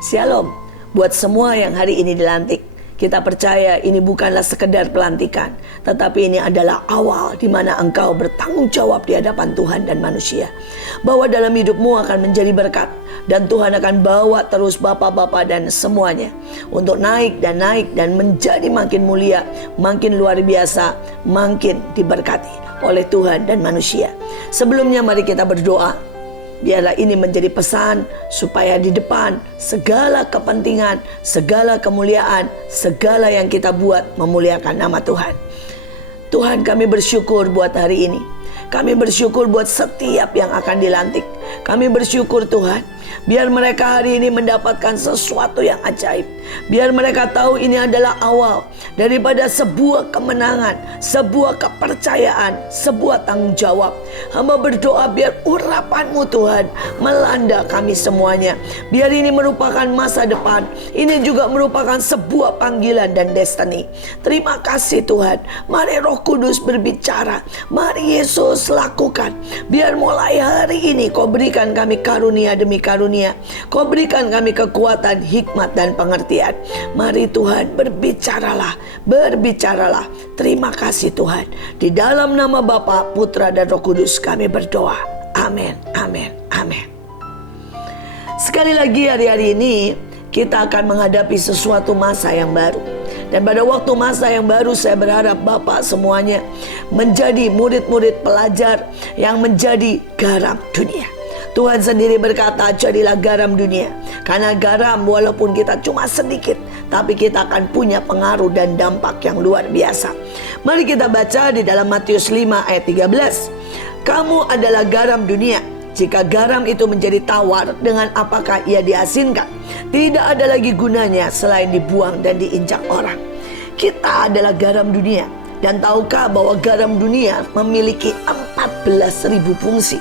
Shalom buat semua yang hari ini dilantik. Kita percaya ini bukanlah sekedar pelantikan, tetapi ini adalah awal di mana engkau bertanggung jawab di hadapan Tuhan dan manusia. Bahwa dalam hidupmu akan menjadi berkat, dan Tuhan akan bawa terus bapak-bapak dan semuanya untuk naik dan menjadi makin mulia, makin luar biasa, makin diberkati oleh Tuhan dan manusia. Sebelumnya mari kita berdoa. Biarlah ini menjadi pesan supaya di depan segala kepentingan, segala kemuliaan, segala yang kita buat memuliakan nama Tuhan. Tuhan, kami bersyukur buat hari ini. Kami bersyukur buat setiap yang akan dilantik. Kami bersyukur Tuhan, biar mereka hari ini mendapatkan sesuatu yang ajaib. Biar mereka tahu ini adalah awal daripada sebuah kemenangan, sebuah kepercayaan, sebuah tanggung jawab. Hamba berdoa biar urapan-Mu Tuhan melanda kami semuanya. Biar ini merupakan masa depan. Ini juga merupakan sebuah panggilan dan destiny. Terima kasih Tuhan. Mari Roh Kudus berbicara. Mari Yesus lakukan. Biar mulai hari ini Kau berikan kami karunia demi karunia. Kau berikan kami kekuatan, hikmat dan pengertian. Mari Tuhan berbicaralah. Terima kasih Tuhan. Di dalam nama Bapa, Putra dan Roh Kudus kami berdoa. Amin, amin, amin. Sekali lagi hari-hari ini kita akan menghadapi sesuatu masa yang baru. Dan pada waktu masa yang baru saya berharap Bapak semuanya menjadi murid-murid pelajar yang menjadi garam dunia. Tuhan sendiri berkata, jadilah garam dunia. Karena garam walaupun kita cuma sedikit, tapi kita akan punya pengaruh dan dampak yang luar biasa. Mari kita baca di dalam Matius 5 ayat 13. Kamu adalah garam dunia. Jika garam itu menjadi tawar, dengan apakah ia diasinkan? Tidak ada lagi gunanya selain dibuang dan diinjak orang. Kita adalah garam dunia. Dan tahukah bahwa garam dunia memiliki 14.000 fungsi?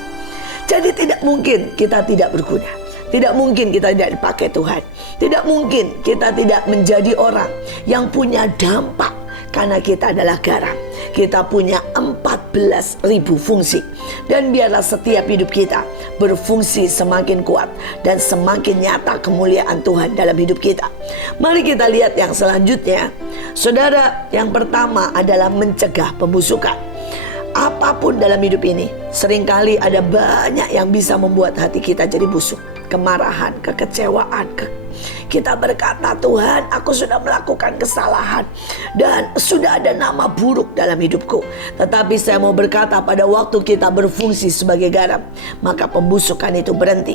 Jadi tidak mungkin kita tidak berguna. Tidak mungkin kita tidak dipakai Tuhan. Tidak mungkin kita tidak menjadi orang yang punya dampak. Karena kita adalah garam. Kita punya 14.000 fungsi. Dan biarlah setiap hidup kita berfungsi semakin kuat dan semakin nyata kemuliaan Tuhan dalam hidup kita. Mari kita lihat yang selanjutnya. Saudara, yang pertama adalah mencegah pembusukan. Apapun dalam hidup ini, seringkali ada banyak yang bisa membuat hati kita jadi busuk. Kemarahan, kekecewaan. Kita berkata, Tuhan, aku sudah melakukan kesalahan dan sudah ada nama buruk dalam hidupku. Tetapi saya mau berkata, pada waktu kita berfungsi sebagai garam, maka pembusukan itu berhenti.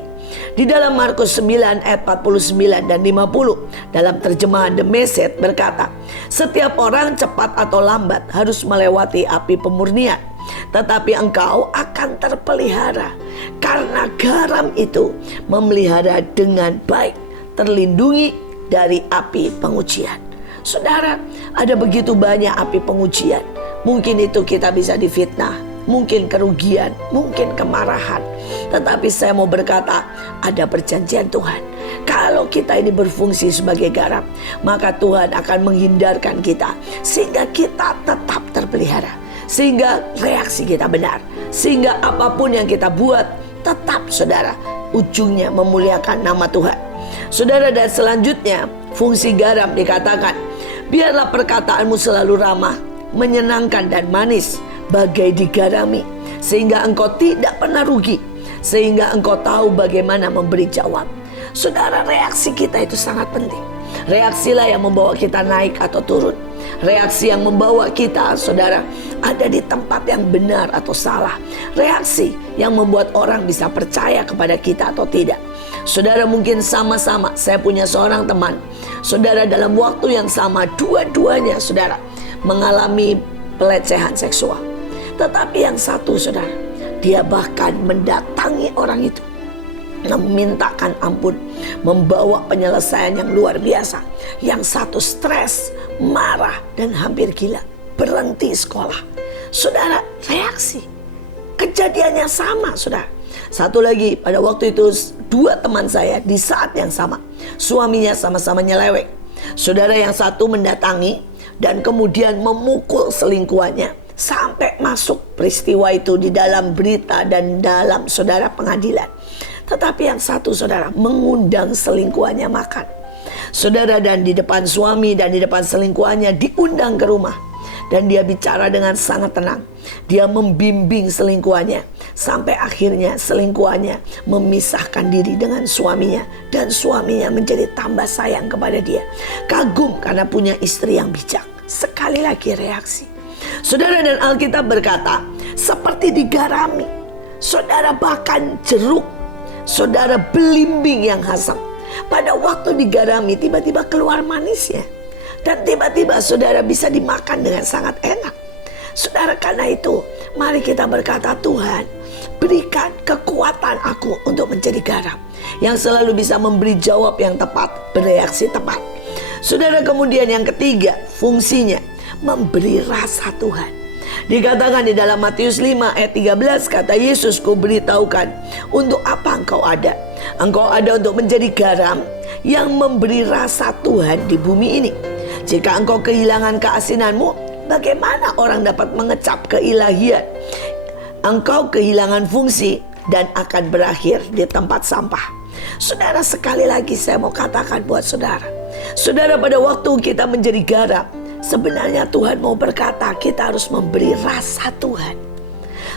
Di dalam Markus 9 ayat 49 dan 50, dalam terjemahan The Message berkata, setiap orang cepat atau lambat harus melewati api pemurnian, tetapi engkau akan terpelihara, karena garam itu memelihara dengan baik, terlindungi dari api pengujian. Saudara, ada begitu banyak api pengujian. Mungkin itu kita bisa difitnah, mungkin kerugian, mungkin kemarahan. Tetapi saya mau berkata, ada perjanjian Tuhan. Kalau kita ini berfungsi sebagai garam, maka Tuhan akan menghindarkan kita, sehingga kita tetap terpelihara, sehingga reaksi kita benar, sehingga apapun yang kita buat tetap, saudara, ujungnya memuliakan nama Tuhan. Saudara, dan selanjutnya fungsi garam dikatakan, biarlah perkataanmu selalu ramah, menyenangkan dan manis, bagai digarami, sehingga engkau tidak pernah rugi, sehingga engkau tahu bagaimana memberi jawab. Saudara, reaksi kita itu sangat penting. Reaksilah yang membawa kita naik atau turun. Reaksi yang membawa kita, saudara, ada di tempat yang benar atau salah. Reaksi yang membuat orang bisa percaya kepada kita atau tidak. Saudara, mungkin sama-sama saya punya seorang teman. Saudara, dalam waktu yang sama dua-duanya, saudara, mengalami pelecehan seksual. Tetapi yang satu, saudara, dia bahkan mendatangi orang itu, memintakan ampun, membawa penyelesaian yang luar biasa. Yang satu stres, marah, dan hampir gila, berhenti sekolah. Saudara, reaksi kejadiannya sama, saudara. Satu lagi, pada waktu itu dua teman saya di saat yang sama, suaminya sama-sama nyeleweng. Saudara, yang satu mendatangi dan kemudian memukul selingkuhannya, sampai masuk peristiwa itu di dalam berita dan dalam, saudara, pengadilan. Tetapi yang satu, saudara, mengundang selingkuhannya makan. Saudara, dan di depan suami dan di depan selingkuhannya diundang ke rumah. Dan dia bicara dengan sangat tenang. Dia membimbing selingkuhannya. Sampai akhirnya selingkuhannya memisahkan diri dengan suaminya. Dan suaminya menjadi tambah sayang kepada dia. Kagum karena punya istri yang bijak. Sekali lagi reaksi. Saudara, dan Alkitab berkata, seperti digarami. Saudara, bahkan jeruk. Saudara, belimbing yang asam. Pada waktu digarami tiba-tiba keluar manisnya. Dan tiba-tiba saudara bisa dimakan dengan sangat enak. Saudara, karena itu mari kita berkata, Tuhan, berikan kekuatan aku untuk menjadi garam yang selalu bisa memberi jawab yang tepat, bereaksi tepat. Saudara, kemudian yang ketiga, fungsinya memberi rasa Tuhan. Dikatakan di dalam Matius 5 ayat 13, kata Yesus, ku beritahukan untuk apa engkau ada. Engkau ada untuk menjadi garam yang memberi rasa Tuhan di bumi ini. Jika engkau kehilangan keasinanmu, bagaimana orang dapat mengecap keilahian? Engkau kehilangan fungsi dan akan berakhir di tempat sampah. Saudara, sekali lagi saya mau katakan buat saudara. Saudara, pada waktu kita menjadi garam, sebenarnya Tuhan mau berkata kita harus memberi rasa Tuhan.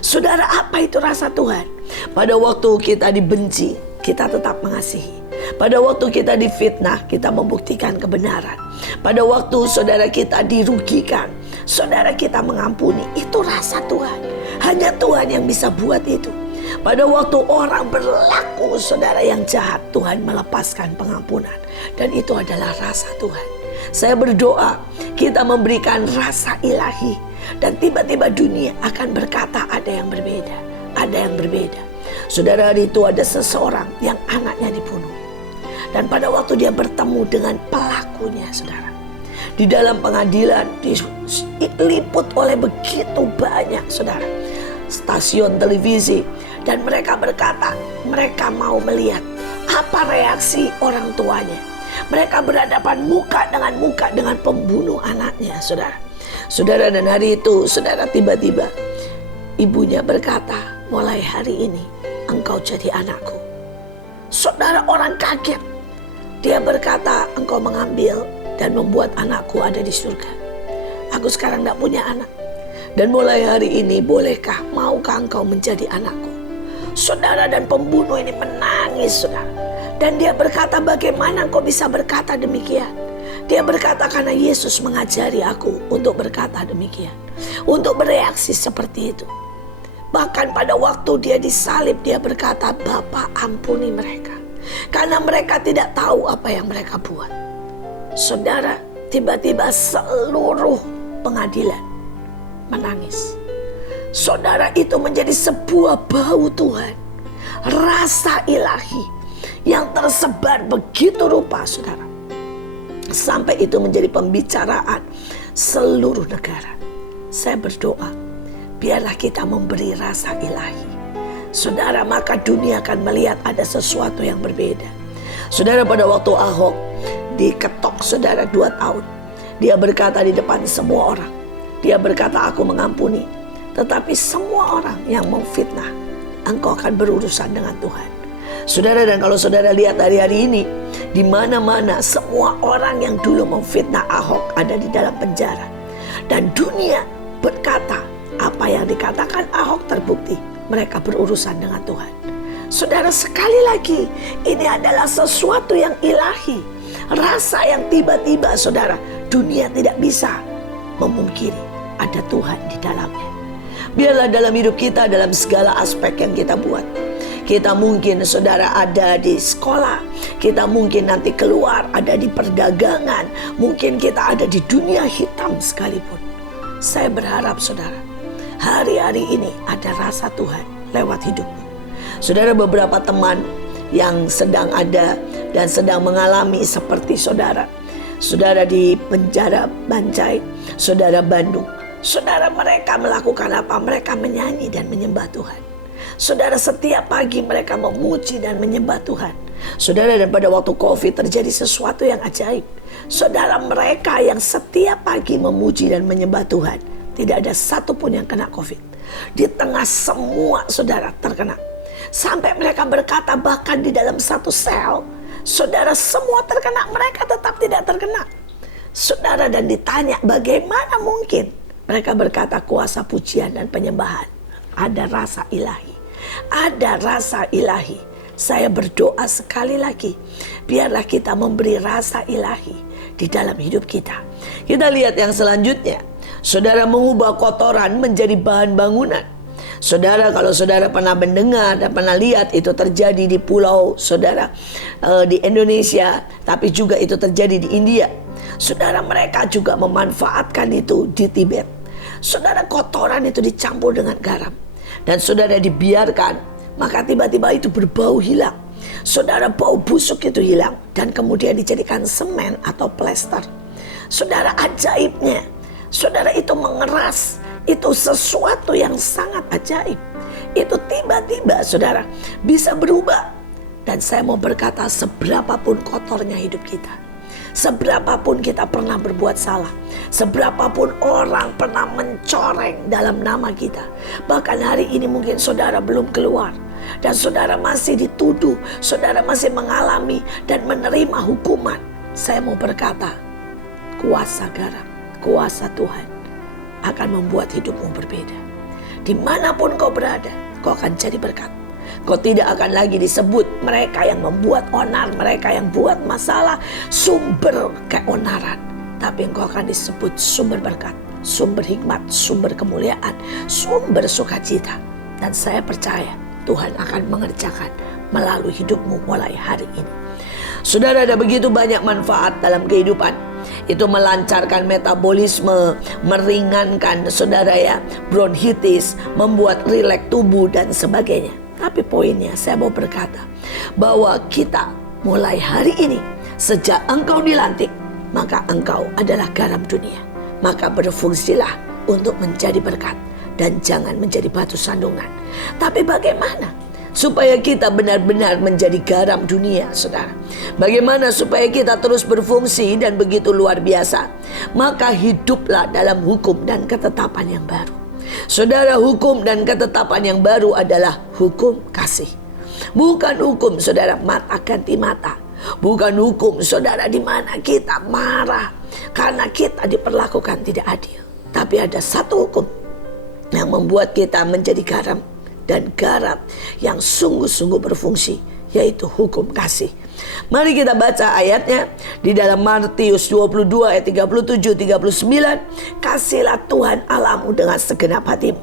Saudara, apa itu rasa Tuhan? Pada waktu kita dibenci, kita tetap mengasihi. Pada waktu kita difitnah, kita membuktikan kebenaran. Pada waktu saudara kita dirugikan, saudara kita mengampuni. Itu rasa Tuhan. Hanya Tuhan yang bisa buat itu. Pada waktu orang berlaku saudara yang jahat, Tuhan melepaskan pengampunan. Dan itu adalah rasa Tuhan. Saya berdoa kita memberikan rasa ilahi. Dan tiba-tiba dunia akan berkata ada yang berbeda. Ada yang berbeda. Saudara, hari itu ada seseorang yang anaknya dibunuh. Dan pada waktu dia bertemu dengan pelakunya, saudara, di dalam pengadilan diliput oleh begitu banyak, saudara, stasiun televisi. Dan mereka berkata, mereka mau melihat apa reaksi orang tuanya. Mereka berhadapan muka dengan pembunuh anaknya, saudara. Saudara, dan hari itu, saudara, tiba-tiba ibunya berkata, mulai hari ini engkau jadi anakku. Saudara, orang kaget. Dia berkata, engkau mengambil dan membuat anakku ada di surga. Aku sekarang tidak punya anak. Dan mulai hari ini, bolehkah, maukah engkau menjadi anakku? Saudara, dan pembunuh ini menangis, saudara. Dan dia berkata, bagaimana engkau bisa berkata demikian? Dia berkata, karena Yesus mengajari aku untuk berkata demikian. Untuk bereaksi seperti itu. Bahkan pada waktu dia disalib, dia berkata, Bapa, ampuni mereka. Karena mereka tidak tahu apa yang mereka buat. Saudara, tiba-tiba seluruh pengadilan menangis. Saudara, itu menjadi sebuah bau Tuhan. Rasa ilahi yang tersebar begitu rupa, saudara. Sampai itu menjadi pembicaraan seluruh negara. Saya berdoa, biarlah kita memberi rasa ilahi. Saudara, maka dunia akan melihat ada sesuatu yang berbeda. Saudara, pada waktu Ahok diketok, saudara, 2 tahun. Dia berkata di depan semua orang. Dia berkata, aku mengampuni. Tetapi semua orang yang memfitnah, engkau akan berurusan dengan Tuhan. Saudara, dan kalau saudara lihat hari-hari ini, di mana-mana semua orang yang dulu memfitnah Ahok ada di dalam penjara. Dan dunia berkata, apa yang dikatakan Ahok terbukti. Mereka berurusan dengan Tuhan. Saudara, sekali lagi, ini adalah sesuatu yang ilahi. Rasa yang tiba-tiba, saudara, dunia tidak bisa memungkiri ada Tuhan di dalamnya. Biarlah dalam hidup kita, dalam segala aspek yang kita buat. Kita mungkin, saudara, ada di sekolah. Kita mungkin nanti keluar, ada di perdagangan. Mungkin kita ada di dunia hitam sekalipun. Saya berharap, saudara, hari-hari ini ada rasa Tuhan lewat hidupmu. Saudara, beberapa teman yang sedang ada dan sedang mengalami seperti saudara. Saudara di penjara Bancai, saudara Bandung. Saudara, mereka melakukan apa? Mereka menyanyi dan menyembah Tuhan. Saudara, setiap pagi mereka memuji dan menyembah Tuhan. Saudara, dan pada waktu COVID terjadi sesuatu yang ajaib. Saudara, mereka yang setiap pagi memuji dan menyembah Tuhan, tidak ada satupun yang kena COVID. Di tengah semua saudara terkena. Sampai mereka berkata bahkan di dalam satu sel, saudara, semua terkena, mereka tetap tidak terkena. Saudara, dan ditanya bagaimana mungkin? Mereka berkata kuasa pujian dan penyembahan. Ada rasa ilahi. Ada rasa ilahi. Saya berdoa sekali lagi, biarlah kita memberi rasa ilahi di dalam hidup kita. Kita lihat yang selanjutnya. Saudara, mengubah kotoran menjadi bahan bangunan. Saudara, kalau saudara pernah mendengar dan pernah lihat, itu terjadi di pulau saudara di Indonesia, tapi juga itu terjadi di India. Saudara, mereka juga memanfaatkan itu di Tibet. Saudara, kotoran itu dicampur dengan garam dan saudara dibiarkan, maka tiba-tiba itu berbau hilang. Saudara, bau busuk itu hilang dan kemudian dijadikan semen atau plester. Saudara, ajaibnya, saudara, itu mengeras. Itu sesuatu yang sangat ajaib. Itu tiba-tiba saudara bisa berubah. Dan saya mau berkata, seberapapun kotornya hidup kita, seberapapun kita pernah berbuat salah, seberapapun orang pernah mencoreng dalam nama kita, bahkan hari ini mungkin saudara belum keluar dan saudara masih dituduh, saudara masih mengalami dan menerima hukuman. Saya mau berkata, kuasa garam, kuasa Tuhan akan membuat hidupmu berbeda. Dimanapun kau berada, kau akan jadi berkat. Kau tidak akan lagi disebut mereka yang membuat onar, mereka yang buat masalah, sumber keonaran. Tapi engkau akan disebut sumber berkat, sumber hikmat, sumber kemuliaan, sumber sukacita. Dan saya percaya Tuhan akan mengerjakan melalui hidupmu mulai hari ini. Saudara, ada begitu banyak manfaat dalam kehidupan. Itu melancarkan metabolisme, meringankan saudara ya, bronkitis, membuat rileks tubuh dan sebagainya. Tapi poinnya saya mau berkata bahwa kita mulai hari ini, sejak engkau dilantik, maka engkau adalah garam dunia. Maka berfungsilah untuk menjadi berkat dan jangan menjadi batu sandungan. Tapi bagaimana supaya kita benar-benar menjadi garam dunia, saudara? Bagaimana supaya kita terus berfungsi dan begitu luar biasa? Maka hiduplah dalam hukum dan ketetapan yang baru. Saudara, hukum dan ketetapan yang baru adalah hukum kasih. Bukan hukum saudara mata ganti mata. Bukan hukum saudara di mana kita marah karena kita diperlakukan tidak adil. Tapi ada satu hukum yang membuat kita menjadi garam, dan garam yang sungguh-sungguh berfungsi, yaitu hukum kasih. Mari kita baca ayatnya di dalam Matius 22 ayat 37-39. Kasihlah Tuhan Allahmu dengan segenap hatimu,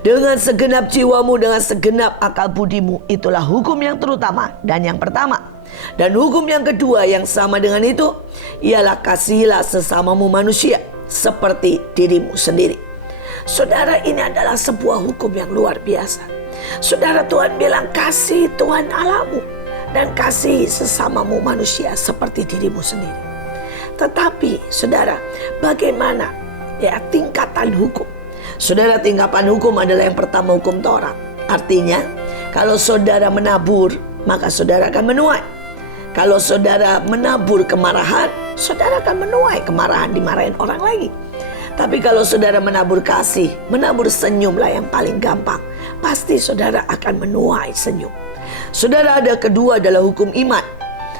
dengan segenap jiwamu, dengan segenap akal budimu. Itulah hukum yang terutama dan yang pertama. Dan hukum yang kedua yang sama dengan itu ialah kasihilah sesamamu manusia seperti dirimu sendiri. Saudara, ini adalah sebuah hukum yang luar biasa. Saudara, Tuhan bilang kasih Tuhan Allahmu dan kasih sesamamu manusia seperti dirimu sendiri. Tetapi saudara, bagaimana ya tingkatan hukum? Saudara, tingkatan hukum adalah yang pertama hukum Taurat. Artinya kalau saudara menabur, maka saudara akan menuai. Kalau saudara menabur kemarahan, saudara akan menuai kemarahan, dimarahin orang lagi. Tapi kalau saudara menabur kasih, menabur senyumlah yang paling gampang, pasti saudara akan menuai senyum. Saudara, ada kedua adalah hukum iman.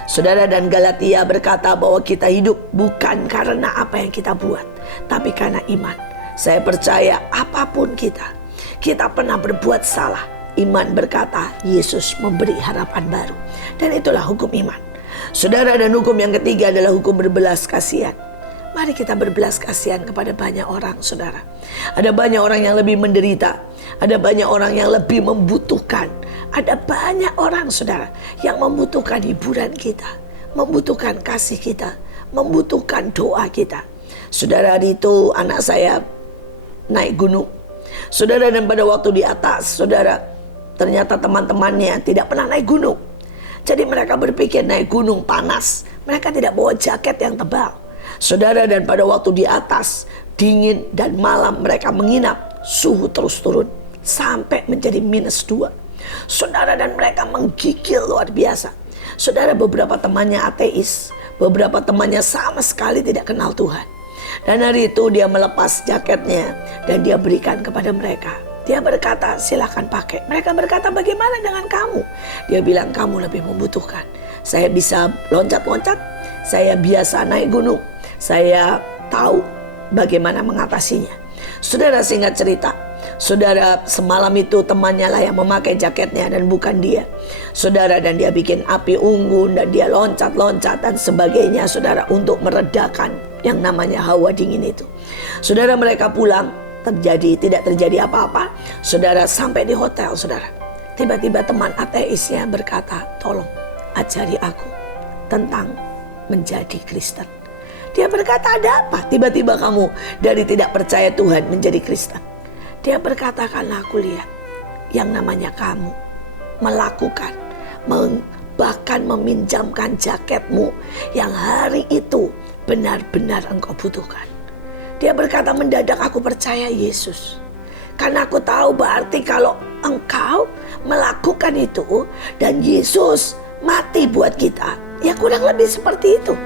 Saudara, dan Galatia berkata bahwa kita hidup bukan karena apa yang kita buat, tapi karena iman. Saya percaya apapun kita pernah berbuat salah, iman berkata Yesus memberi harapan baru. Dan itulah hukum iman. Saudara, dan hukum yang ketiga adalah hukum berbelas kasihan. Mari kita berbelas kasihan kepada banyak orang, saudara. Ada banyak orang yang lebih menderita. Ada banyak orang yang lebih membutuhkan. Ada banyak orang, saudara, yang membutuhkan hiburan kita, membutuhkan kasih kita, membutuhkan doa kita. Saudara, hari itu anak saya naik gunung. Saudara, dan pada waktu di atas, saudara, ternyata teman-temannya tidak pernah naik gunung. Jadi mereka berpikir naik gunung panas. Mereka tidak bawa jaket yang tebal. Saudara, dan pada waktu di atas dingin dan malam mereka menginap, suhu terus turun sampai menjadi -2. Saudara, dan mereka menggigil luar biasa. Saudara, beberapa temannya ateis, beberapa temannya sama sekali tidak kenal Tuhan. Dan hari itu dia melepas jaketnya dan dia berikan kepada mereka. Dia berkata, silakan pakai. Mereka berkata, bagaimana dengan kamu? Dia bilang, kamu lebih membutuhkan. Saya bisa loncat-loncat, saya biasa naik gunung, saya tahu bagaimana mengatasinya. Saudara, singkat cerita, saudara, semalam itu temannya lah yang memakai jaketnya dan bukan dia. Saudara, dan dia bikin api unggun dan dia loncat-loncat dan sebagainya, saudara, untuk meredakan yang namanya hawa dingin itu. Saudara, mereka pulang, tidak terjadi apa-apa. Saudara, sampai di hotel, saudara, tiba-tiba teman ateisnya berkata, tolong ajari aku tentang menjadi Kristen. Dia berkata, ada apa? Tiba-tiba kamu dari tidak percaya Tuhan menjadi Kristen. Dia berkata, karena aku lihat yang namanya kamu melakukan, bahkan meminjamkan jaketmu yang hari itu benar-benar engkau butuhkan. Dia berkata, mendadak aku percaya Yesus. Karena aku tahu berarti kalau engkau melakukan itu dan Yesus mati buat kita, ya kurang lebih seperti itu.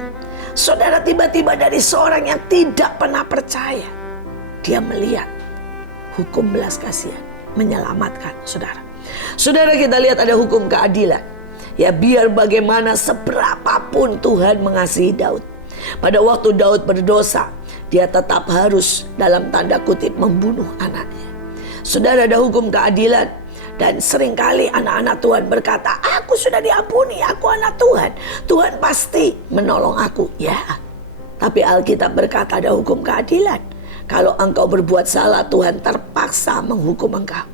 Saudara, tiba-tiba dari seorang yang tidak pernah percaya, dia melihat hukum belas kasihan menyelamatkan saudara. Saudara, kita lihat ada hukum keadilan. Ya, biar bagaimana seberapapun Tuhan mengasihi Daud. Pada waktu Daud berdosa, dia tetap harus dalam tanda kutip membunuh anaknya. Saudara, ada hukum keadilan. Dan seringkali anak-anak Tuhan berkata, aku sudah diampuni, aku anak Tuhan. Tuhan pasti menolong aku. Ya, tapi Alkitab berkata ada hukum keadilan. Kalau engkau berbuat salah, Tuhan terpaksa menghukum engkau.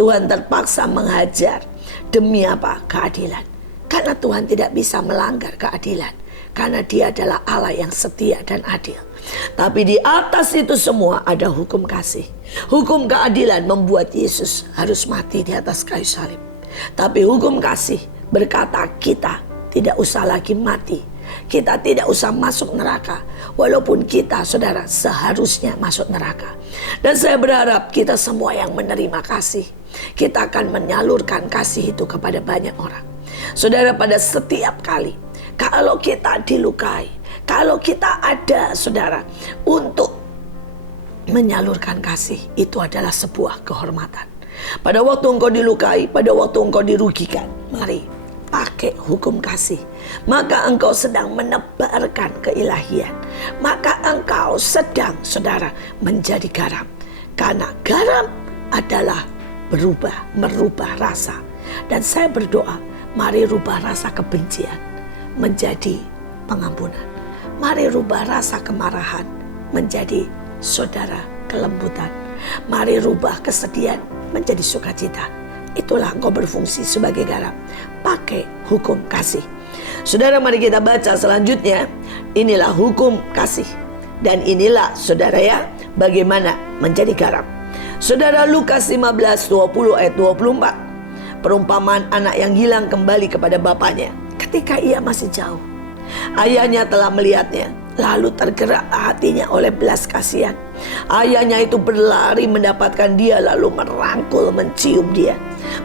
Tuhan terpaksa menghajar. Demi apa? Keadilan. Karena Tuhan tidak bisa melanggar keadilan. Karena Dia adalah Allah yang setia dan adil. Tapi di atas itu semua ada hukum kasih. Hukum keadilan membuat Yesus harus mati di atas kayu salib. Tapi hukum kasih berkata kita tidak usah lagi mati. Kita tidak usah masuk neraka. Walaupun kita, saudara, seharusnya masuk neraka. Dan saya berharap kita semua yang menerima kasih, kita akan menyalurkan kasih itu kepada banyak orang. Saudara, pada setiap kali kalau kita dilukai, kalau kita ada, saudara, untuk menyalurkan kasih, itu adalah sebuah kehormatan. Pada waktu engkau dilukai, pada waktu engkau dirugikan, mari pakai hukum kasih. Maka engkau sedang menebarkan keilahian. Maka engkau sedang, saudara, menjadi garam. Karena garam adalah merubah rasa. Dan saya berdoa, mari rubah rasa kebencian menjadi pengampunan. Mari rubah rasa kemarahan menjadi, saudara, kelembutan. Mari rubah kesedihan menjadi sukacita. Itulah engkau berfungsi sebagai garam. Pakai hukum kasih. Saudara, mari kita baca selanjutnya. Inilah hukum kasih. Dan inilah, saudara, ya, bagaimana menjadi garam. Saudara, Lukas 15:20 ayat 24. Perumpamaan anak yang hilang kembali kepada bapaknya. Ketika ia masih jauh, ayahnya telah melihatnya, lalu tergerak hatinya oleh belas kasihan. Ayahnya itu berlari mendapatkan dia, lalu merangkul, mencium dia,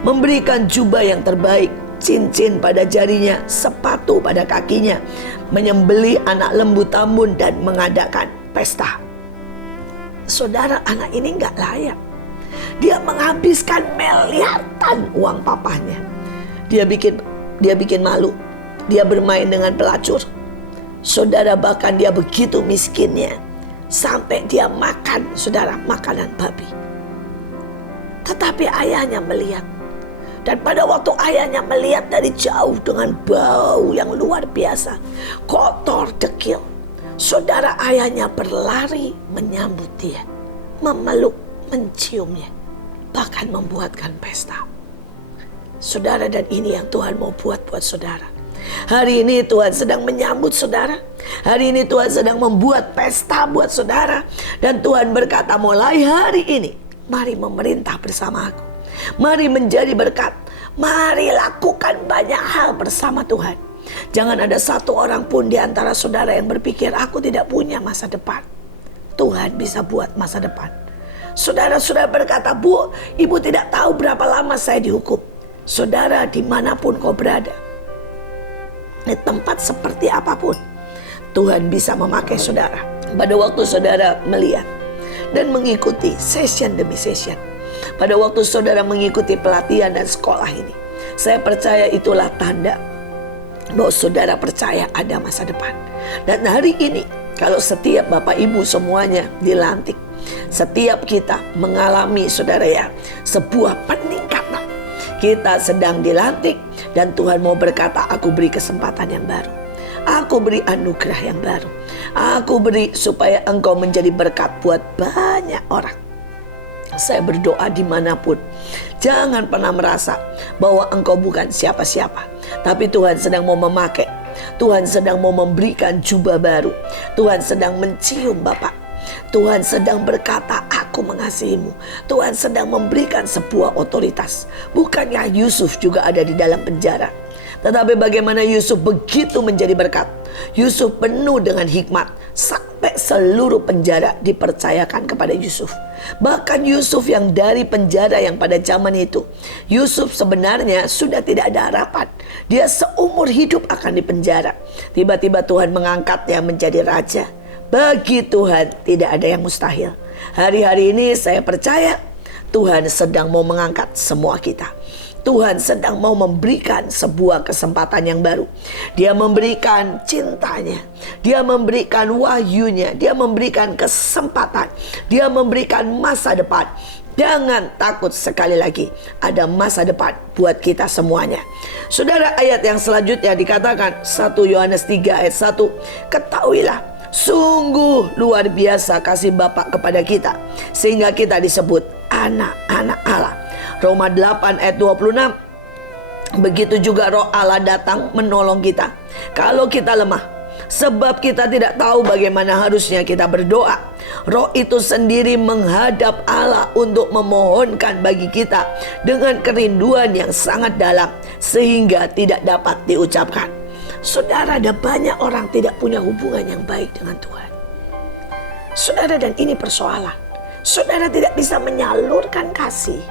memberikan jubah yang terbaik, cincin pada jarinya, sepatu pada kakinya, menyembelih anak lembu tambun dan mengadakan pesta. Saudara, anak ini gak layak. Dia menghabiskan miliaran uang papahnya. Dia bikin malu. Dia bermain dengan pelacur. Saudara, bahkan dia begitu miskinnya sampai dia makan, saudara, makanan babi. Tetapi ayahnya melihat. Dan pada waktu ayahnya melihat dari jauh dengan bau yang luar biasa, kotor, dekil, saudara, ayahnya berlari menyambut dia, memeluk, menciumnya, bahkan membuatkan pesta. Saudara, dan ini yang Tuhan mau buat saudara. Hari ini Tuhan sedang menyambut saudara. Hari ini Tuhan sedang membuat pesta buat saudara. Dan Tuhan berkata, mulai hari ini, mari memerintah bersama aku. Mari menjadi berkat. Mari lakukan banyak hal bersama Tuhan. Jangan ada satu orang pun di antara saudara yang berpikir, aku tidak punya masa depan. Tuhan bisa buat masa depan. Saudara-saudara berkata, Bu, ibu tidak tahu berapa lama saya dihukum. Saudara, dimanapun kau berada, di tempat seperti apapun, Tuhan bisa memakai saudara. Pada waktu saudara melihat dan mengikuti session demi session, pada waktu saudara mengikuti pelatihan dan sekolah ini. Saya percaya itulah tanda bahwa saudara percaya ada masa depan. Dan hari ini kalau setiap Bapak Ibu semuanya dilantik, setiap kita mengalami saudara ya sebuah peningkatan. Kita sedang dilantik dan Tuhan mau berkata, aku beri kesempatan yang baru. Aku beri anugerah yang baru. Aku beri supaya engkau menjadi berkat buat banyak orang. Saya berdoa dimanapun, jangan pernah merasa bahwa engkau bukan siapa-siapa. Tapi Tuhan sedang mau memakai, Tuhan sedang mau memberikan jubah baru. Tuhan sedang mencium Bapak. Tuhan sedang berkata, aku mengasihimu. Tuhan sedang memberikan sebuah otoritas. Bukannya Yusuf juga ada di dalam penjara, tetapi bagaimana Yusuf begitu menjadi berkat. Yusuf penuh dengan hikmat, sampai seluruh penjara dipercayakan kepada Yusuf. Bahkan Yusuf yang dari penjara yang pada zaman itu, Yusuf sebenarnya sudah tidak ada harapan. Dia seumur hidup akan dipenjara. Tiba-tiba Tuhan mengangkatnya menjadi raja. Bagi Tuhan tidak ada yang mustahil. Hari-hari ini saya percaya Tuhan sedang mau mengangkat semua kita. Tuhan sedang mau memberikan sebuah kesempatan yang baru. Dia memberikan cintanya, Dia memberikan wahyunya, Dia memberikan kesempatan, Dia memberikan masa depan. Jangan takut, sekali lagi ada masa depan buat kita semuanya. Saudara, ayat yang selanjutnya dikatakan 1 Yohanes 3 ayat 1, ketahuilah sungguh luar biasa kasih Bapa kepada kita, sehingga kita disebut anak-anak Allah. Roma 8 ayat 26. Begitu juga Roh Allah datang menolong kita kalau kita lemah, sebab kita tidak tahu bagaimana harusnya kita berdoa. Roh itu sendiri menghadap Allah untuk memohonkan bagi kita dengan kerinduan yang sangat dalam, sehingga tidak dapat diucapkan. Saudara, ada banyak orang tidak punya hubungan yang baik dengan Tuhan. Saudara, dan ini persoalan. Saudara tidak bisa menyalurkan kasih.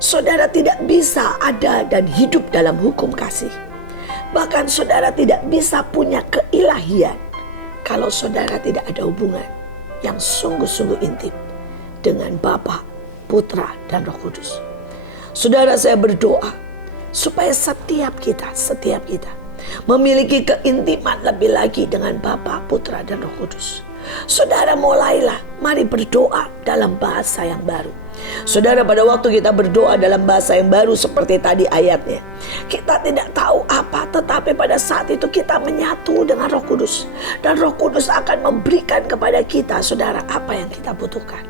Saudara tidak bisa ada dan hidup dalam hukum kasih. Bahkan saudara tidak bisa punya keilahian kalau saudara tidak ada hubungan yang sungguh-sungguh intim dengan Bapa, Putra, dan Roh Kudus. Saudara, saya berdoa supaya setiap kita memiliki keintiman lebih lagi dengan Bapa, Putra, dan Roh Kudus. Saudara, mulailah, mari berdoa dalam bahasa yang baru. Saudara, pada waktu kita berdoa dalam bahasa yang baru seperti tadi ayatnya, kita tidak tahu apa, tetapi pada saat itu kita menyatu dengan Roh Kudus, dan Roh Kudus akan memberikan kepada kita, saudara, apa yang kita butuhkan.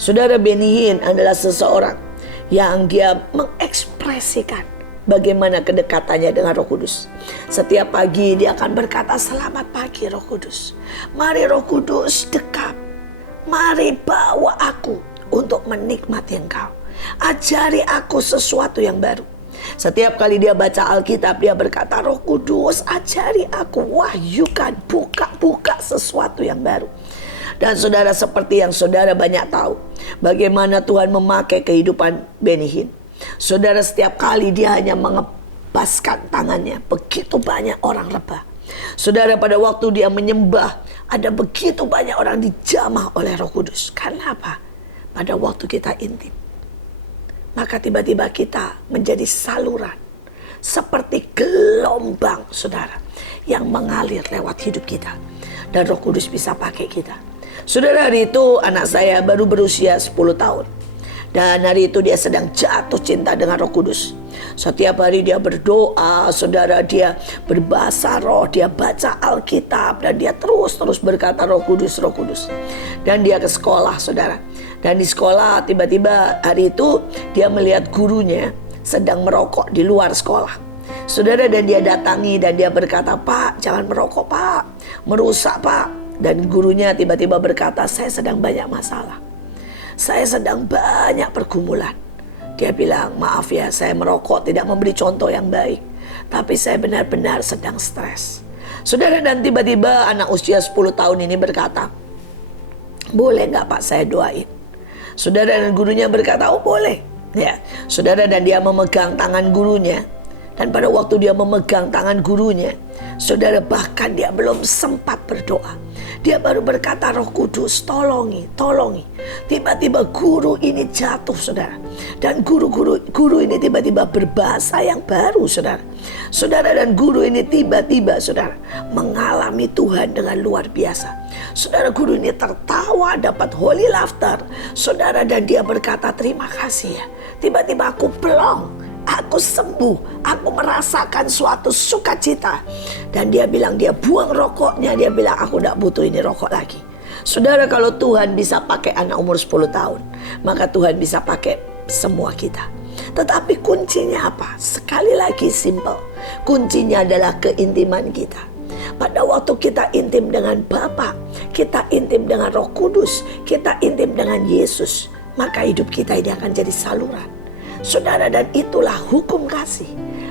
Saudara, Benny Hinn adalah seseorang yang dia mengekspresikan bagaimana kedekatannya dengan Roh Kudus. Setiap pagi dia akan berkata, selamat pagi Roh Kudus. Mari Roh Kudus dekat. Mari bawa aku untuk menikmati Engkau. Ajari aku sesuatu yang baru. Setiap kali dia baca Alkitab, dia berkata, Roh Kudus ajari aku, wahyukan, buka sesuatu yang baru. Dan saudara, seperti yang saudara banyak tahu, bagaimana Tuhan memakai kehidupan Benny Hinn. Saudara, setiap kali dia hanya mengebaskan tangannya, begitu banyak orang rebah. Saudara, pada waktu dia menyembah, ada begitu banyak orang dijamah oleh Roh Kudus. Karena apa? Pada waktu kita intim, maka tiba-tiba kita menjadi saluran, seperti gelombang, saudara, yang mengalir lewat hidup kita. Dan Roh Kudus bisa pakai kita. Saudara, hari itu anak saya baru berusia 10 tahun. Dan hari itu dia sedang jatuh cinta dengan Roh Kudus. Setiap hari dia berdoa, saudara, dia berbahasa roh, dia baca Alkitab, dan dia terus berkata Roh Kudus, Roh Kudus. Dan dia ke sekolah, saudara. Dan di sekolah tiba-tiba hari itu dia melihat gurunya sedang merokok di luar sekolah. Saudara, dan dia datangi dan dia berkata, Pak, jangan merokok Pak, merusak Pak. Dan gurunya tiba-tiba berkata, saya sedang banyak masalah. Saya sedang banyak pergumulan. Dia bilang, maaf ya, saya merokok tidak memberi contoh yang baik, tapi saya benar-benar sedang stres. Saudara, dan tiba-tiba anak usia 10 tahun ini berkata, boleh gak Pak saya doain? Saudara, dan gurunya berkata, oh boleh. Ya, saudara, dan dia memegang tangan gurunya. Dan pada waktu dia memegang tangan gurunya, saudara, bahkan dia belum sempat berdoa, dia baru berkata, Roh Kudus tolongi, tolongi. Tiba-tiba guru ini jatuh, saudara. Dan guru ini tiba-tiba berbahasa yang baru, saudara. Saudara, dan guru ini tiba-tiba, saudara, mengalami Tuhan dengan luar biasa. Saudara, guru ini tertawa, dapat holy laughter, saudara, dan dia berkata, terima kasih ya. Tiba-tiba aku plong, aku sembuh, aku merasakan suatu sukacita. Dan dia bilang, dia buang rokoknya, dia bilang, aku tidak butuh ini rokok lagi. Saudara, kalau Tuhan bisa pakai anak umur 10 tahun, maka Tuhan bisa pakai semua kita. Tetapi kuncinya apa? Sekali lagi simple. Kuncinya adalah keintiman kita. Pada waktu kita intim dengan Bapa, kita intim dengan Roh Kudus, kita intim dengan Yesus, maka hidup kita ini akan jadi saluran. Saudara, dan itulah hukum kasih.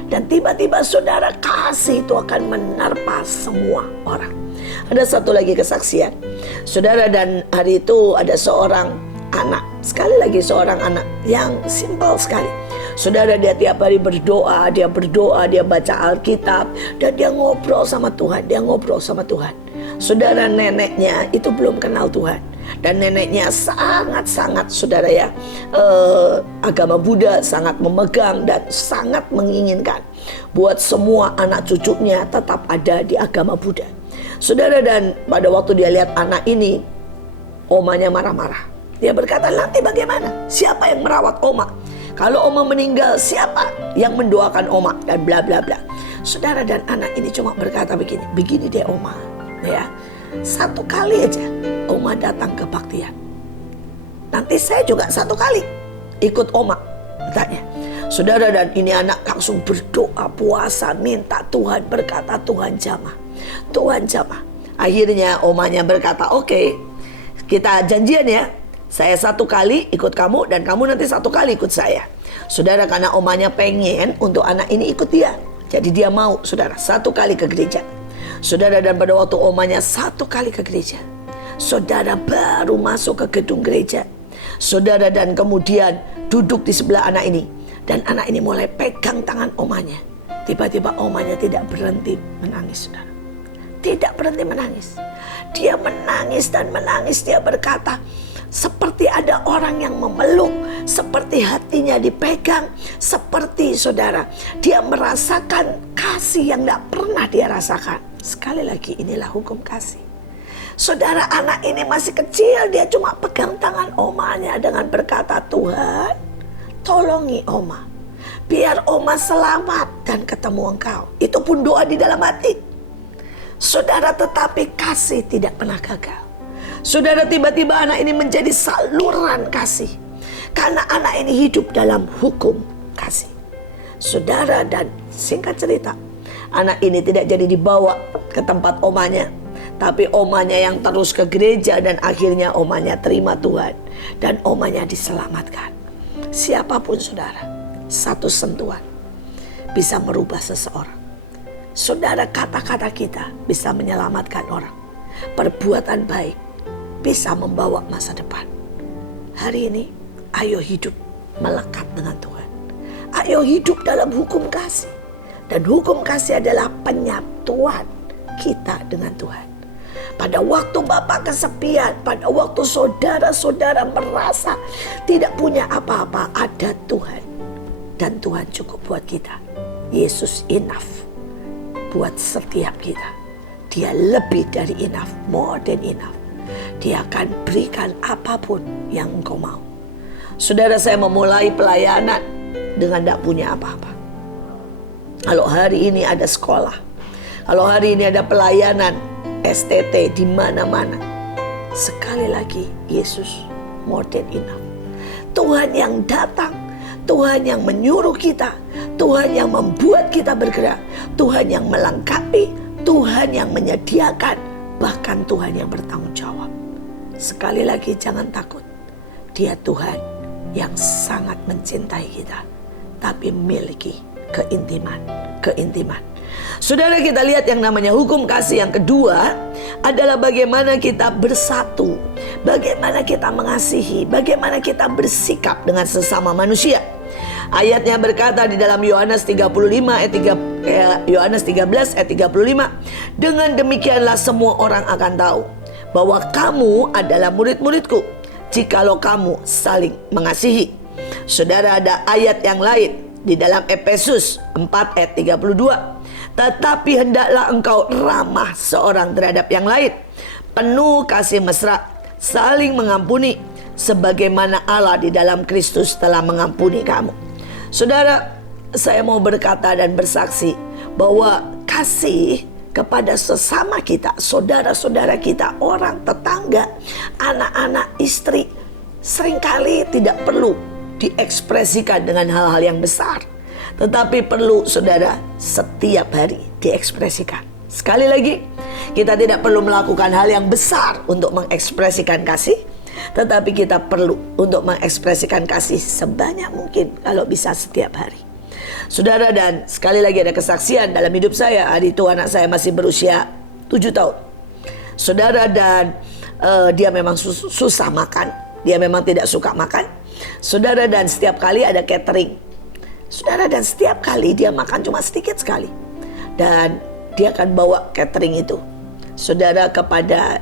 Dan tiba-tiba saudara, kasih itu akan menerpa semua orang. Ada satu lagi kesaksian, saudara, dan hari itu ada seorang anak, sekali lagi seorang anak yang simple sekali. Saudara, dia tiap hari berdoa, dia baca Alkitab, dan dia ngobrol sama Tuhan, Saudara, neneknya itu belum kenal Tuhan. Dan neneknya sangat-sangat, saudara ya, agama Buddha, sangat memegang dan sangat menginginkan buat semua anak cucunya tetap ada di agama Buddha. Saudara, dan pada waktu dia lihat anak ini, omanya marah-marah. Dia berkata, nanti bagaimana? Siapa yang merawat oma? Kalau oma meninggal, siapa yang mendoakan oma? Dan bla bla bla. Saudara, dan anak ini cuma berkata begini deh oma, ya. Satu kali aja oma datang ke baktian, nanti saya juga satu kali ikut oma, katanya. Saudara, dan ini anak langsung berdoa, puasa, minta Tuhan, berkata, Tuhan jamah, Tuhan jamah. Akhirnya omanya berkata, oke, kita janjian ya, saya satu kali ikut kamu dan kamu nanti satu kali ikut saya. Saudara, karena omanya pengen untuk anak ini ikut dia, jadi dia mau, saudara, satu kali ke gereja. Saudara, dan pada waktu omanya satu kali ke gereja, saudara, baru masuk ke gedung gereja, saudara, dan kemudian duduk di sebelah anak ini, dan anak ini mulai pegang tangan omanya. Tiba-tiba omanya tidak berhenti menangis, saudara. Tidak berhenti menangis. Dia menangis dan menangis. Dia berkata, seperti ada orang yang memeluk, seperti hatinya dipegang, seperti, saudara, dia merasakan kasih yang tidak pernah dia rasakan. Sekali lagi, inilah hukum kasih. Saudara, anak ini masih kecil, dia cuma pegang tangan omanya dengan berkata, Tuhan, tolongi oma, biar oma selamat dan ketemu engkau. Itu pun doa di dalam hati. Saudara, tetapi kasih tidak pernah gagal. Saudara, tiba-tiba anak ini menjadi saluran kasih, karena anak ini hidup dalam hukum kasih. Saudara, dan singkat cerita, anak ini tidak jadi dibawa ke tempat omanya, tapi omanya yang terus ke gereja, dan akhirnya omanya terima Tuhan, dan omanya diselamatkan. Siapapun, saudara, satu sentuhan bisa merubah seseorang. Saudara, kata-kata kita bisa menyelamatkan orang. Perbuatan baik bisa membawa masa depan. Hari ini, ayo hidup melekat dengan Tuhan. Ayo hidup dalam hukum kasih. Dan hukum kasih adalah penyatuan kita dengan Tuhan. Pada waktu Bapak kesepian, pada waktu saudara-saudara merasa tidak punya apa-apa, ada Tuhan. Dan Tuhan cukup buat kita. Yesus enough buat setiap kita. Dia lebih dari enough, more than enough. Dia akan berikan apapun yang engkau mau. Saudara, saya memulai pelayanan dengan tidak punya apa-apa. Kalau hari ini ada sekolah, kalau hari ini ada pelayanan STT di mana-mana, sekali lagi Yesus more than enough. Tuhan yang datang, Tuhan yang menyuruh kita, Tuhan yang membuat kita bergerak, Tuhan yang melengkapi, Tuhan yang menyediakan, bahkan Tuhan yang bertanggung jawab. Sekali lagi, jangan takut. Dia Tuhan yang sangat mencintai kita, tapi memiliki keintiman. Saudara, kita lihat yang namanya hukum kasih yang kedua adalah bagaimana kita bersatu, bagaimana kita mengasihi, bagaimana kita bersikap dengan sesama manusia. Ayatnya berkata di dalam Yohanes 35 ayat 3, Yohanes 13 ayat 35, dengan demikianlah semua orang akan tahu bahwa kamu adalah murid-muridku, jikalau kamu saling mengasihi. Saudara, ada ayat yang lain di dalam Efesus 4 ayat 32. Tetapi hendaklah engkau ramah seorang terhadap yang lain, penuh kasih mesra, saling mengampuni, sebagaimana Allah di dalam Kristus telah mengampuni kamu. Saudara, saya mau berkata dan bersaksi bahwa kasih kepada sesama kita, saudara-saudara kita, orang tetangga, anak-anak, istri, seringkali tidak perlu diekspresikan dengan hal-hal yang besar, tetapi perlu, saudara, setiap hari diekspresikan. Sekali lagi, kita tidak perlu melakukan hal yang besar untuk mengekspresikan kasih, tetapi kita perlu untuk mengekspresikan kasih sebanyak mungkin, kalau bisa setiap hari. Saudara, dan sekali lagi ada kesaksian dalam hidup saya. Hari itu anak saya masih berusia 7 tahun. Saudara, dan dia memang susah makan. Dia memang tidak suka makan. Saudara, dan setiap kali ada catering. Saudara, dan setiap kali dia makan cuma sedikit sekali. Dan dia akan bawa catering itu, saudara, kepada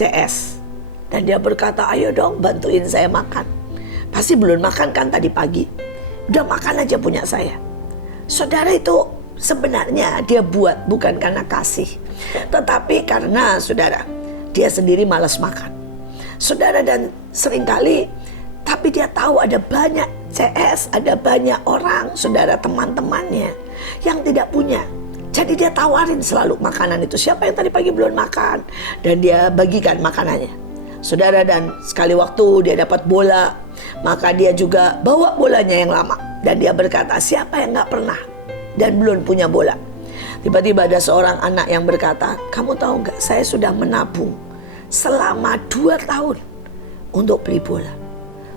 CS. Dan dia berkata, ayo dong bantuin saya makan. Pasti belum makan kan tadi pagi. Udah makan aja punya saya. Saudara, itu sebenarnya dia buat bukan karena kasih, tetapi karena, saudara, dia sendiri malas makan. Saudara, dan seringkali, tapi dia tahu ada banyak CS, ada banyak orang, saudara, teman-temannya yang tidak punya. Jadi dia tawarin selalu makanan itu. Siapa yang tadi pagi belum makan? Dan dia bagikan makanannya. Saudara, dan sekali waktu dia dapat bola, maka dia juga bawa bolanya yang lama. Dan dia berkata, siapa yang gak pernah dan belum punya bola? Tiba-tiba ada seorang anak yang berkata, kamu tahu gak, saya sudah menabung selama 2 tahun untuk beli bola.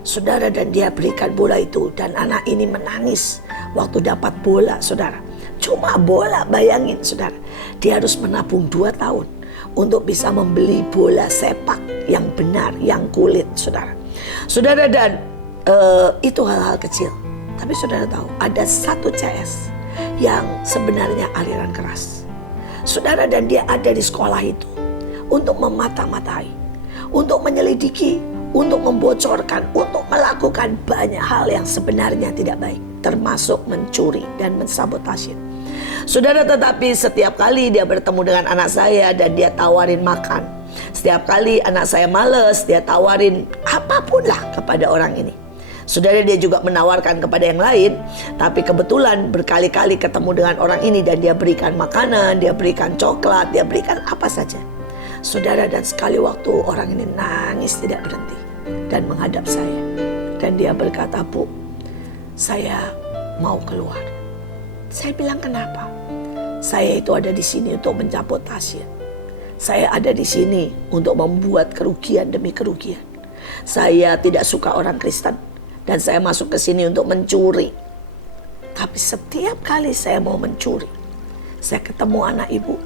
Saudara, dan dia berikan bola itu. Dan anak ini menangis waktu dapat bola, saudara. Cuma bola, bayangin, saudara. Dia harus menabung 2 tahun untuk bisa membeli bola sepak yang benar, yang kulit, saudara. Saudara, dan itu hal-hal kecil. Tapi saudara tahu, ada satu CS yang sebenarnya aliran keras. Saudara, dan dia ada di sekolah itu untuk memata-matai, untuk menyelidiki, untuk membocorkan, untuk melakukan banyak hal yang sebenarnya tidak baik, termasuk mencuri dan mensabotase. Saudara, tetapi setiap kali dia bertemu dengan anak saya dan dia tawarin makan, setiap kali anak saya males, dia tawarin apapun lah kepada orang ini. Saudara, dia juga menawarkan kepada yang lain, tapi kebetulan berkali-kali ketemu dengan orang ini dan dia berikan makanan, dia berikan coklat, dia berikan apa saja. Saudara, dan sekali waktu orang ini nangis tidak berhenti dan menghadap saya. Dan dia berkata, Bu, saya mau keluar. Saya bilang, kenapa? Saya itu ada di sini untuk mencabut tasya. Saya ada di sini untuk membuat kerugian demi kerugian. Saya tidak suka orang Kristen dan saya masuk ke sini untuk mencuri. Tapi setiap kali saya mau mencuri, saya ketemu anak ibu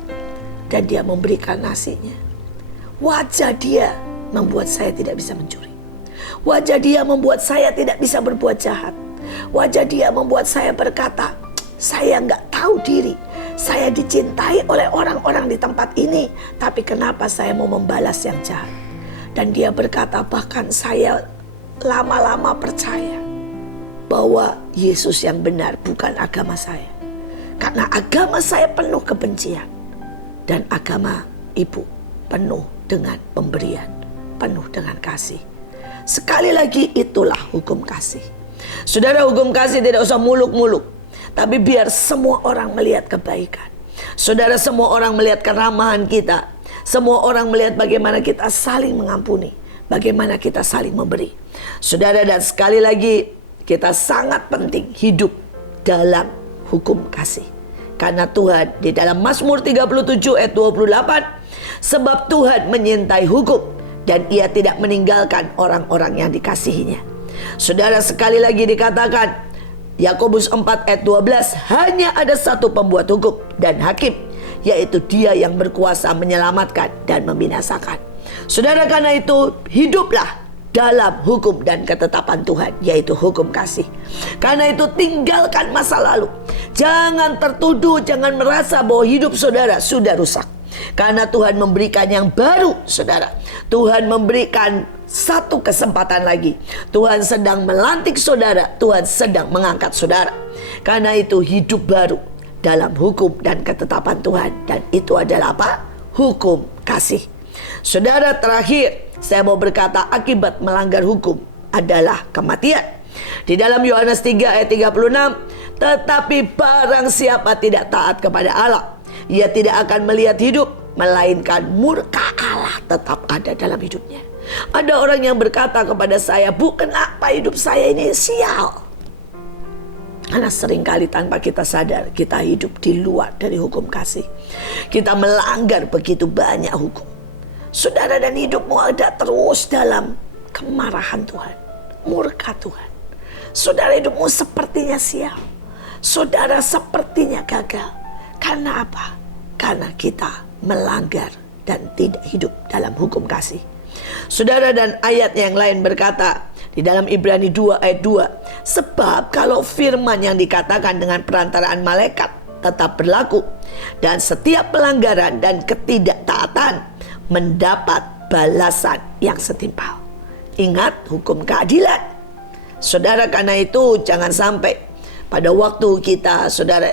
dan dia memberikan nasinya. Wajah dia membuat saya tidak bisa mencuri. Wajah dia membuat saya tidak bisa berbuat jahat. Wajah dia membuat saya berkata, saya nggak tahu diri. Saya dicintai oleh orang-orang di tempat ini, tapi kenapa saya mau membalas yang jahat? Dan dia berkata, bahkan saya lama-lama percaya bahwa Yesus yang benar bukan agama saya. Karena agama saya penuh kebencian. Dan agama ibu penuh dengan pemberian, penuh dengan kasih. Sekali lagi, itulah hukum kasih. Saudara, hukum kasih tidak usah muluk-muluk, tapi biar semua orang melihat kebaikan. Saudara, semua orang melihat keramahan kita. Semua orang melihat bagaimana kita saling mengampuni, bagaimana kita saling memberi. Saudara, dan sekali lagi, kita sangat penting hidup dalam hukum kasih. Karena Tuhan di dalam Mazmur 37 ayat 28, sebab Tuhan menyintai hukum dan ia tidak meninggalkan orang-orang yang dikasihinya. Saudara, sekali lagi dikatakan, Yakobus 4 ayat 12, hanya ada satu pembuat hukum dan hakim, yaitu dia yang berkuasa menyelamatkan dan membinasakan. Saudara, karena itu hiduplah dalam hukum dan ketetapan Tuhan, yaitu hukum kasih. Karena itu tinggalkan masa lalu. Jangan tertuduh, jangan merasa bahwa hidup saudara sudah rusak. Karena Tuhan memberikan yang baru, saudara. Tuhan memberikan satu kesempatan lagi. Tuhan sedang melantik saudara, Tuhan sedang mengangkat saudara. Karena itu hidup baru dalam hukum dan ketetapan Tuhan. Dan itu adalah apa? Hukum kasih. Saudara, terakhir saya mau berkata, akibat melanggar hukum adalah kematian. Di dalam Yohanes 3 ayat 36, tetapi barang siapa tidak taat kepada Allah, ia tidak akan melihat hidup, melainkan murka Allah tetap ada dalam hidupnya. Ada orang yang berkata kepada saya, "Bu, kenapa hidup saya ini sial?" Karena seringkali tanpa kita sadar, kita hidup di luar dari hukum kasih. Kita melanggar begitu banyak hukum. Saudara, dan hidupmu ada terus dalam kemarahan Tuhan, murka Tuhan. Saudara, hidupmu sepertinya sial. Saudara, sepertinya gagal. Karena apa? Karena kita melanggar dan tidak hidup dalam hukum kasih. Saudara, dan ayat yang lain berkata di dalam Ibrani 2 ayat 2, sebab kalau firman yang dikatakan dengan perantaraan malaikat tetap berlaku, dan setiap pelanggaran dan ketidaktaatan mendapat balasan yang setimpal. Ingat hukum keadilan. Saudara, karena itu jangan sampai pada waktu kita, saudara,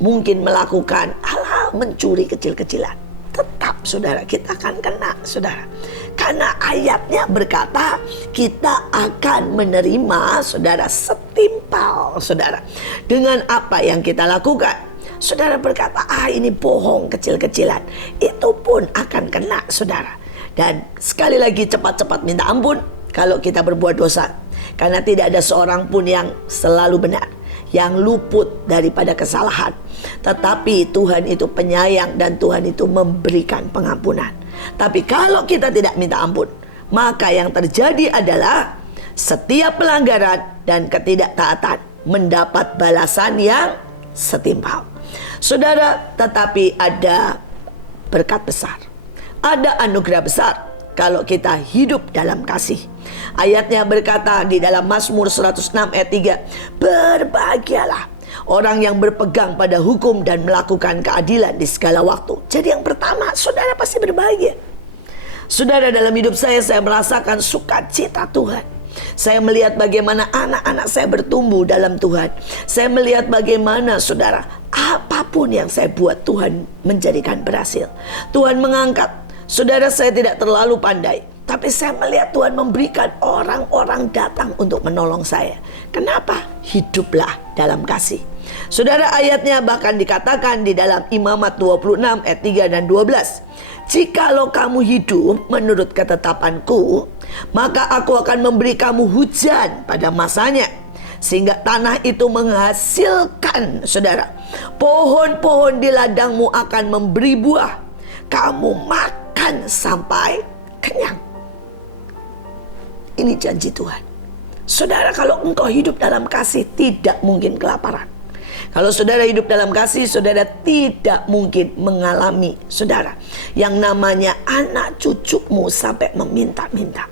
mungkin melakukan hal-hal mencuri kecil-kecilan, tetap saudara kita akan kena, saudara. Karena ayatnya berkata kita akan menerima, saudara, setimpal, saudara, dengan apa yang kita lakukan. Saudara berkata, ini bohong kecil-kecilan, itu pun akan kena, saudara. Dan sekali lagi, cepat-cepat minta ampun kalau kita berbuat dosa. Karena tidak ada seorang pun yang selalu benar, yang luput daripada kesalahan. Tetapi Tuhan itu penyayang dan Tuhan itu memberikan pengampunan. Tapi kalau kita tidak minta ampun, maka yang terjadi adalah setiap pelanggaran dan ketidaktaatan mendapat balasan yang setimpal. Saudara, tetapi ada berkat besar, ada anugerah besar kalau kita hidup dalam kasih. Ayatnya berkata di dalam Mazmur 106 ayat 3, berbahagialah orang yang berpegang pada hukum dan melakukan keadilan di segala waktu. Jadi yang pertama, saudara pasti berbahagia. Saudara, dalam hidup saya merasakan sukacita Tuhan. Saya melihat bagaimana anak-anak saya bertumbuh dalam Tuhan. Saya melihat bagaimana, saudara, apapun yang saya buat Tuhan menjadikan berhasil. Tuhan mengangkat. Saudara, saya tidak terlalu pandai, tapi saya melihat Tuhan memberikan orang-orang datang untuk menolong saya. Kenapa? Hiduplah dalam kasih. Saudara, ayatnya bahkan dikatakan di dalam Imamat 26 ayat 3 dan 12. Jikalau kamu hidup menurut ketetapanku, maka aku akan memberi kamu hujan pada masanya, sehingga tanah itu menghasilkan, saudara. Pohon-pohon di ladangmu akan memberi buah. Kamu makan sampai kenyang. Ini janji Tuhan. Saudara, kalau engkau hidup dalam kasih, tidak mungkin kelaparan. Kalau saudara hidup dalam kasih, saudara tidak mungkin mengalami, saudara, yang namanya anak cucumu sampai meminta-minta.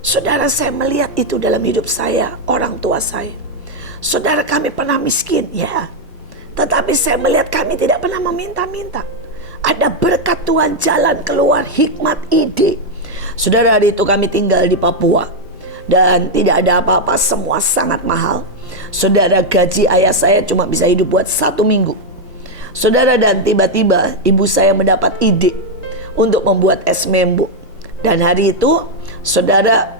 Saudara, saya melihat itu dalam hidup saya, orang tua saya. Saudara, kami pernah miskin, ya. Tetapi saya melihat kami tidak pernah meminta-minta. Ada berkat Tuhan jalan keluar, hikmat, ide. Saudara, hari itu kami tinggal di Papua. Dan tidak ada apa-apa, semua sangat mahal. Saudara, gaji ayah saya cuma bisa hidup buat 1 minggu. Saudara, dan tiba-tiba ibu saya mendapat ide untuk membuat es membu. Dan hari itu, saudara,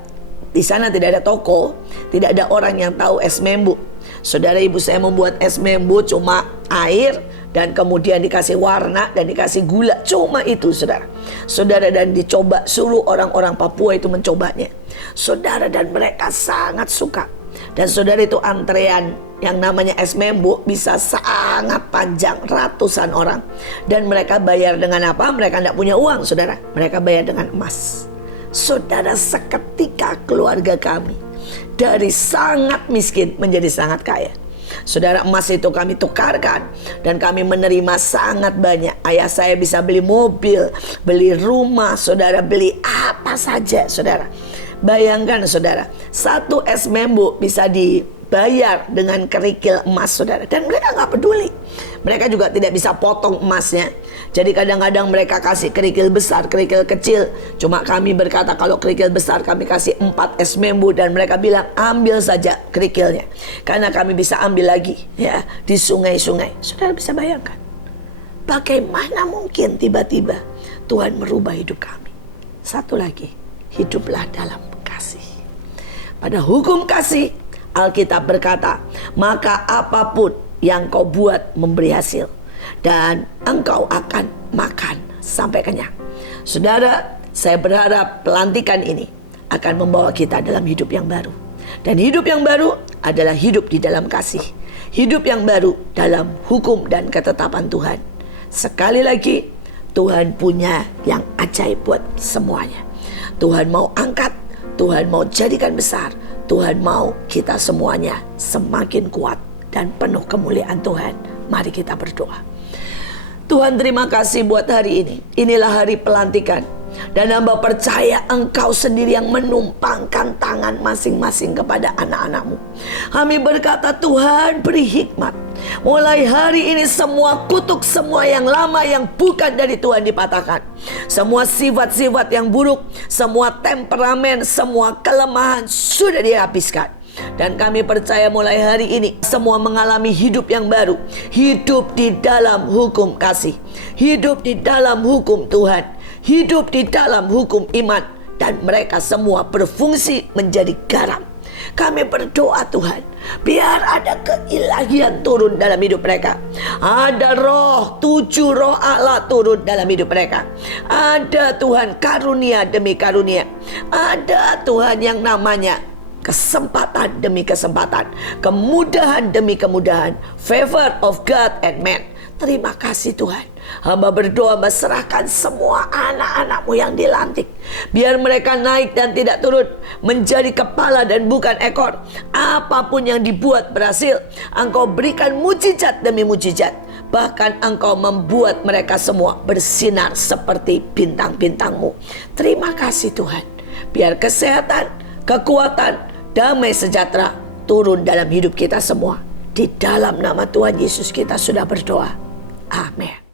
di sana tidak ada toko, tidak ada orang yang tahu es membu. Saudara, ibu saya membuat es membu cuma air dan kemudian dikasih warna dan dikasih gula, cuma itu, saudara. Saudara, dan dicoba, suruh orang-orang Papua itu mencobanya. Saudara, dan mereka sangat suka. Dan saudara, itu antrean yang namanya es membu bisa sangat panjang, ratusan orang. Dan mereka bayar dengan apa? Mereka tidak punya uang, saudara. Mereka bayar dengan emas. Saudara, seketika keluarga kami dari sangat miskin menjadi sangat kaya. Saudara, emas itu kami tukarkan dan kami menerima sangat banyak. Ayah saya bisa beli mobil, beli rumah, saudara, beli apa saja, saudara. Bayangkan saudara, 1 es membu bisa dibayar dengan kerikil emas saudara. Dan mereka nggak peduli. Mereka juga tidak bisa potong emasnya. Jadi kadang-kadang mereka kasih kerikil besar, kerikil kecil. Cuma kami berkata kalau kerikil besar kami kasih 4 es membu. Dan mereka bilang ambil saja kerikilnya. Karena kami bisa ambil lagi ya di sungai-sungai. Saudara bisa bayangkan. Bagaimana mungkin tiba-tiba Tuhan merubah hidup kami. Satu lagi, hiduplah dalam kasih. Pada hukum kasih, Alkitab berkata, maka apapun yang kau buat memberi hasil, dan engkau akan makan sampai kenyang. Saudara, saya berharap pelantikan ini akan membawa kita dalam hidup yang baru. Dan hidup yang baru adalah hidup di dalam kasih. Hidup yang baru dalam hukum dan ketetapan Tuhan. Sekali lagi, Tuhan punya yang ajaib buat semuanya. Tuhan mau angkat, Tuhan mau jadikan besar, Tuhan mau kita semuanya semakin kuat dan penuh kemuliaan Tuhan. Mari kita berdoa. Tuhan, terima kasih buat hari ini. Inilah hari pelantikan. Dan hamba percaya engkau sendiri yang menumpangkan tangan masing-masing kepada anak-anakmu. Kami berkata, Tuhan beri hikmat. Mulai hari ini semua kutuk, semua yang lama yang bukan dari Tuhan dipatahkan. Semua sifat-sifat yang buruk, semua temperamen, semua kelemahan sudah dihabiskan. Dan kami percaya mulai hari ini semua mengalami hidup yang baru. Hidup di dalam hukum kasih. Hidup di dalam hukum Tuhan. Hidup di dalam hukum iman. Dan mereka semua berfungsi menjadi garam. Kami berdoa Tuhan, biar ada keilahian turun dalam hidup mereka. Ada roh, 7 roh Allah turun dalam hidup mereka. Ada Tuhan karunia demi karunia. Ada Tuhan yang namanya kesempatan demi kesempatan, kemudahan demi kemudahan, favor of God and man. Terima kasih Tuhan. Hamba berdoa berserahkan semua anak-anakmu yang dilantik. Biar mereka naik dan tidak turun, menjadi kepala dan bukan ekor. Apapun yang dibuat berhasil. Engkau berikan mujizat demi mujizat. Bahkan engkau membuat mereka semua bersinar seperti bintang-bintangmu. Terima kasih Tuhan. Biar kesehatan, kekuatan, damai sejahtera turun dalam hidup kita semua. Di dalam nama Tuhan Yesus kita sudah berdoa. Amin.